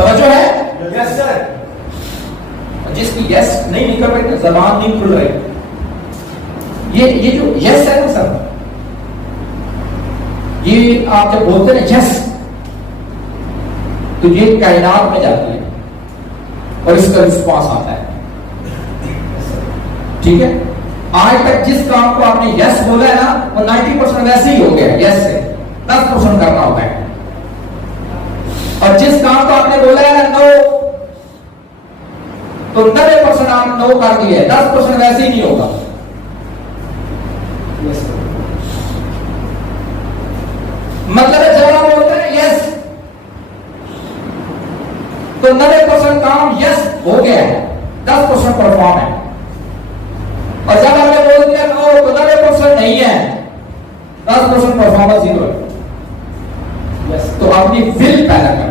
तवज्जो है? Yes sir. जिसकी यस नहीं निकल रही, जबान नहीं खुल रही, ये जो यस है ना सर, ये आप जब बोलते हैं यस, तो ये कायनात में जाती है और इसका रिस्पॉन्स आता है। ठीक है, आज तक जिस काम को आपने यस बोला है ना, वो 90% वैसे ही हो गया यस से, 10% करना होता है। और जिस काम को आपने बोला है नो, तो 90% आपने नो कर दिया है, 10% वैसे ही नहीं होगा। मतलब है जब आप बोलते हैं यस, तो 90% काम यस हो गया है, 10% परफॉर्म है। और जब आपने बोल दिया नो, तो 90% नहीं है, 10% परफॉर्मेंस जीरो है। तो अपनी विल पैदा कर